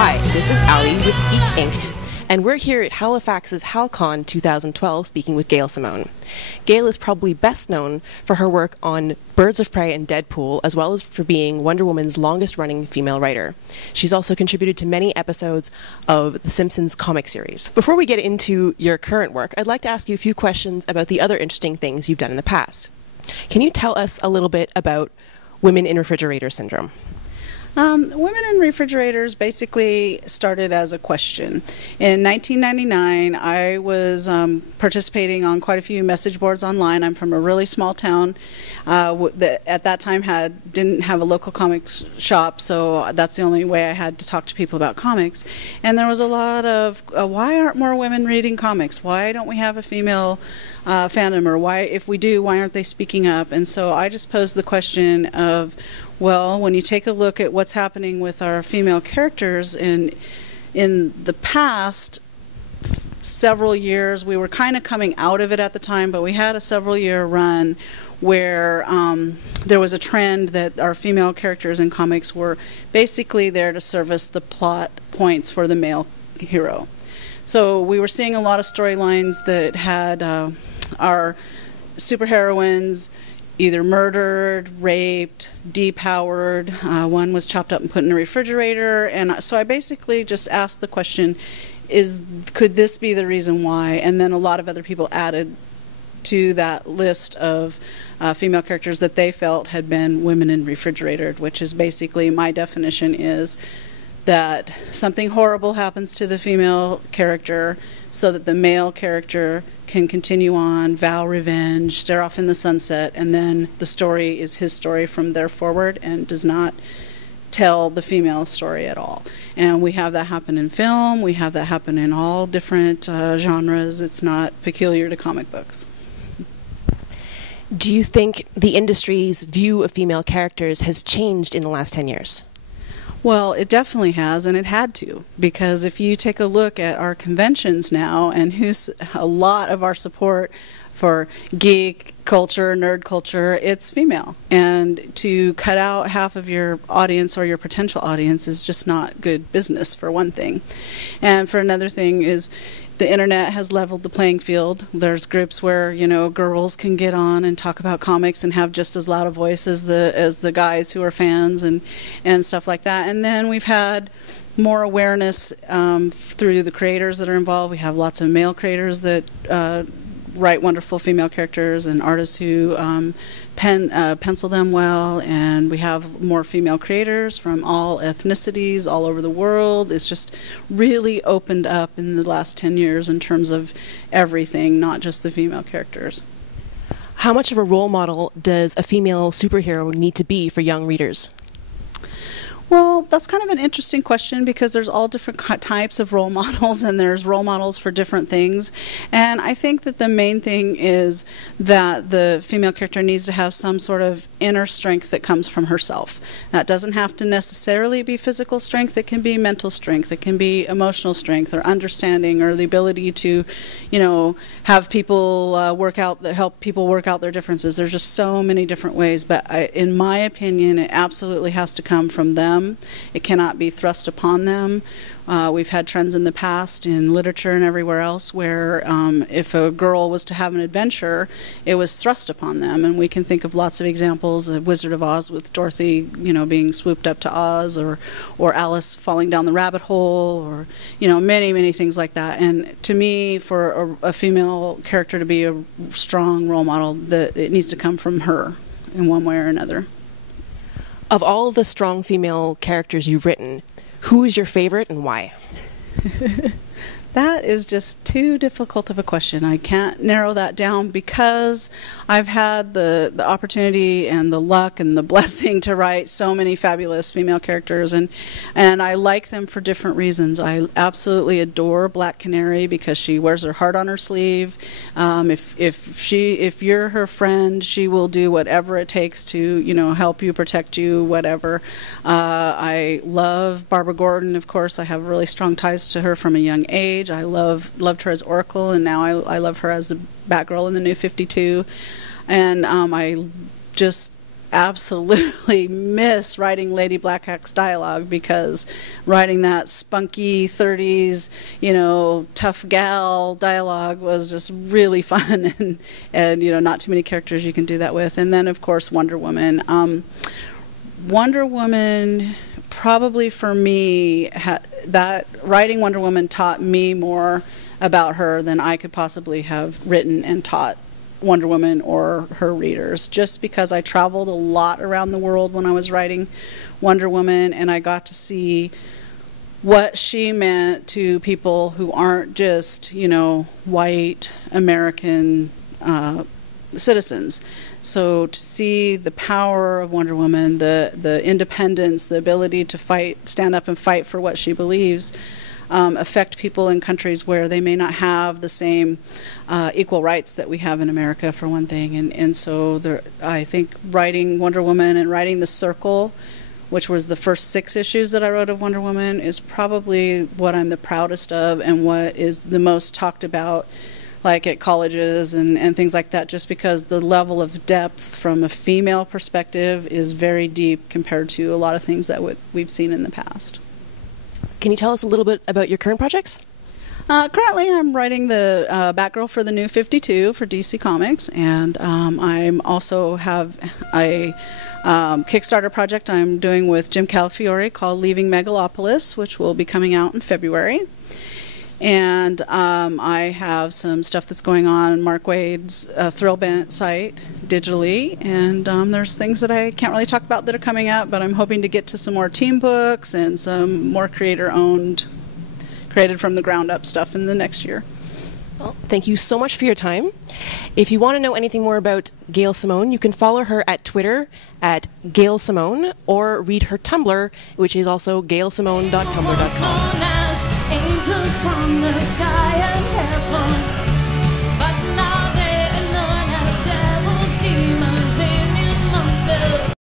Hi, this is Ali with Geek Inked, and we're here at Halifax's Hal-Con 2012 speaking with Gail Simone. Gail is probably best known for her work on Birds of Prey and Deadpool, as well as for being Wonder Woman's longest-running female writer. She's also contributed to many episodes of The Simpsons comic series. Before we get into your current work, I'd like to ask you a few questions about the other interesting things you've done in the past. Can you tell us a little bit about women in refrigerator syndrome? Women in refrigerators basically started as a question. In 1999, I was participating on quite a few message boards online. I'm from a really small town that at that time didn't have a local comics shop, so that's the only way I had to talk to people about comics. And there was a lot of, why aren't more women reading comics? Why don't we have a female fandom? Or why, if we do, why aren't they speaking up? And so I just posed the question of, well, when you take a look at what's happening with our female characters in the past several years, we were kind of coming out of it at the time, but we had a several-year run where there was a trend that our female characters in comics were basically there to service the plot points for the male hero. So we were seeing a lot of storylines that had our superheroines either murdered, raped, depowered. One was chopped up and put in a refrigerator. And so I basically just asked the question, could this be the reason why? And then a lot of other people added to that list of female characters that they felt had been women in refrigerator, which is basically, my definition is that something horrible happens to the female character so that the male character can continue on, vow revenge, stare off in the sunset, and then the story is his story from there forward and does not tell the female story at all. And we have that happen in film, we have that happen in all different genres. It's not peculiar to comic books. Do you think the industry's view of female characters has changed in the last 10 years? Well, it definitely has, and it had to, because if you take a look at our conventions now, and who's a lot of our support for geek culture, nerd culture, it's female. And to cut out half of your audience or your potential audience is just not good business, for one thing. And for another thing is, the internet has leveled the playing field. There's groups where, you know, girls can get on and talk about comics and have just as loud a voice as the guys who are fans and stuff like that. And then we've had more awareness through the creators that are involved. We have lots of male creators that write wonderful female characters and artists who pencil them well, and we have more female creators from all ethnicities all over the world. It's just really opened up in the last 10 years in terms of everything, not just the female characters. How much of a role model does a female superhero need to be for young readers? Well, that's kind of an interesting question because there's all different types of role models and there's role models for different things. And I think that the main thing is that the female character needs to have some sort of inner strength that comes from herself. That doesn't have to necessarily be physical strength. It can be mental strength. It can be emotional strength or understanding or the ability to, you know, have people help people work out their differences. There's just so many different ways. But in my opinion, it absolutely has to come from them. It cannot be thrust upon them. We've had trends in the past in literature and everywhere else where if a girl was to have an adventure, it was thrust upon them. And we can think of lots of examples of Wizard of Oz with Dorothy, you know, being swooped up to Oz, or Alice falling down the rabbit hole, or, you know, many, many things like that. And to me, for a female character to be a strong role model, that it needs to come from her in one way or another. Of all the strong female characters you've written, who is your favorite and why? That is just too difficult of a question. I can't narrow that down because I've had the opportunity and the luck and the blessing to write so many fabulous female characters, and I like them for different reasons. I absolutely adore Black Canary because she wears her heart on her sleeve. If you're her friend, she will do whatever it takes to, you know, help you, protect you, whatever. I love Barbara Gordon, of course. I have really strong ties to her from a young age. I loved her as Oracle, and now I love her as the Batgirl in the New 52. And I just absolutely miss writing Lady Blackhack's dialogue, because writing that spunky 30s, tough gal dialogue was just really fun, and not too many characters you can do that with. And then, of course, Wonder Woman. Wonder Woman, probably for me, that writing Wonder Woman taught me more about her than I could possibly have written and taught Wonder Woman or her readers, just because I traveled a lot around the world when I was writing Wonder Woman, and I got to see what she meant to people who aren't just, white American citizens. So to see the power of Wonder Woman, the independence, the ability to stand up and fight for what she believes, affect people in countries where they may not have the same equal rights that we have in America, for one thing. And so I think writing Wonder Woman and writing The Circle, which was the first 6 issues that I wrote of Wonder Woman, is probably what I'm the proudest of and what is the most talked about, like at colleges and things like that, just because the level of depth from a female perspective is very deep compared to a lot of things that we've seen in the past. Can you tell us a little bit about your current projects? Currently, I'm writing the Batgirl for the New 52 for DC Comics, and I'm also have a Kickstarter project I'm doing with Jim Calafiore called Leaving Megalopolis, which will be coming out in February. And I have some stuff that's going on Mark Wade's Thrillbent site digitally, and there's things that I can't really talk about that are coming out, but I'm hoping to get to some more team books and some more creator-owned, created from the ground up stuff in the next year. Well, thank you so much for your time. If you want to know anything more about Gail Simone, you can follow her at Twitter at Gail Simone, or read her Tumblr, which is also gailsimone.tumblr.com. Angels from the sky and